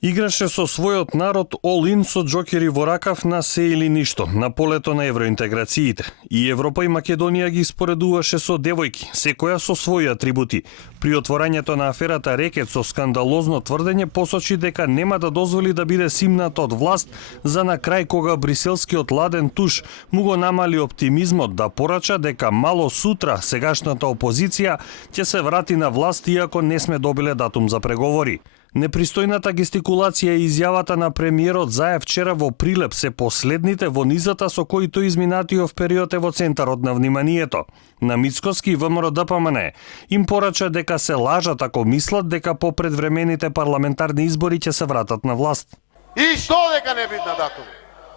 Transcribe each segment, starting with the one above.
Играше со својот народ all-in со џокери во ракав на се или ништо, на полето на евроинтеграциите. И Европа и Македонија ги споредуваше со девојки, секоја со своји атрибути. При отворањето на аферата Рекет со скандалозно тврдење посочи дека нема да дозволи да биде симната од власт за на крај кога бриселскиот ладен туш му го намали оптимизмот да порача дека мало сутра сегашната опозиција ќе се врати на власт иако не сме добиле датум за преговори. Непристојната гестикулација и изјавата на премиерот Заев вчера во Прилеп се последните во низата со кои тој изминатиот период е во центарот на вниманието. На Мицкоски ВМРО ДПМН им порача дека се лажат ако мислат дека по предвремените парламентарни избори ќе се вратат на власт. И што дека не бит на датум?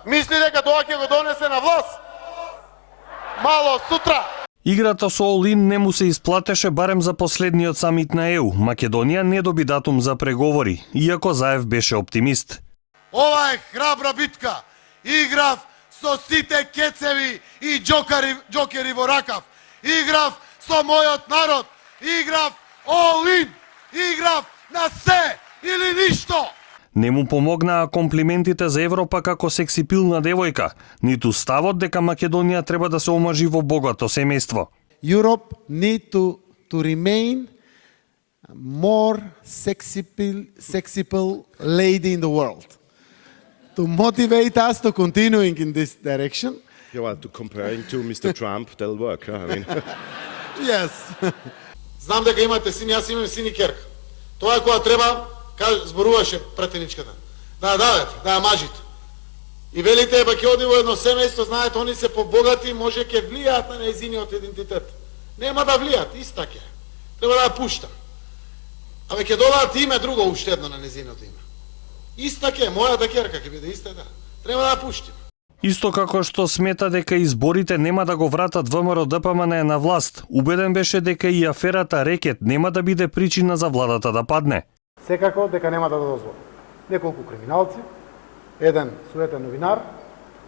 Мисли дека тоа ќе го донесе на власт? Мало сутра! Играта со all-in не му се исплатеше барем за последниот самит на ЕУ. Македонија не доби датум за преговори, иако Заев беше оптимист. Ова е храбра битка. Играв со сите кецеви и џокери во ракав. Играв со мојот народ. Играв all-in. Играв на се или ништо. Не му помогнаа комплиментите за Европа како сексипилна девојка, ниту ставот дека Македонија треба да се омажи во богато семејство. Europe need to remain more sexy lady in the world. To motivate us to continuing in this direction. Yeah, well, to comparing to Mr. Trump, that'll work. I mean. Yes. Знам дека имате сини, јас имам сини керка. Тоа е кога треба, зборуваше претеничката. Да ја дадете, да ја мажите. И велите, еба ќе оди во едно семејство, знаете, они се побогати, може ќе влијаат на нејзиниот идентитет. Нема да влијаат, иста ќе. Треба да ја пушта. Абе ќе додадат име друго уште едно на нејзиниот име. Иста ќе, мојата керка ќе биде иста да. Треба да ја пуштиме. Исто како што смета дека изборите нема да го вратат ВМРО ДПМН на власт, убеден беше дека и аферата Рекет нема да биде причина за владата да падне. Секако дека нема да дозволи. Неколку криминалци, еден суетен новинар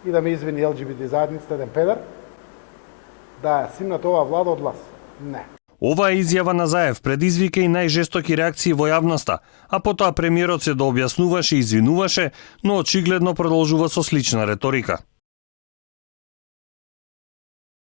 и да ме извини ЛГБТ заедницата, еден педер, да симнат оваа влада од власт. Не. Оваа изјава на Заев предизвика и најжестоки реакции во јавноста, а потоа премиерот се дообјаснуваше и извинуваше, но очигледно продолжува со слична реторика.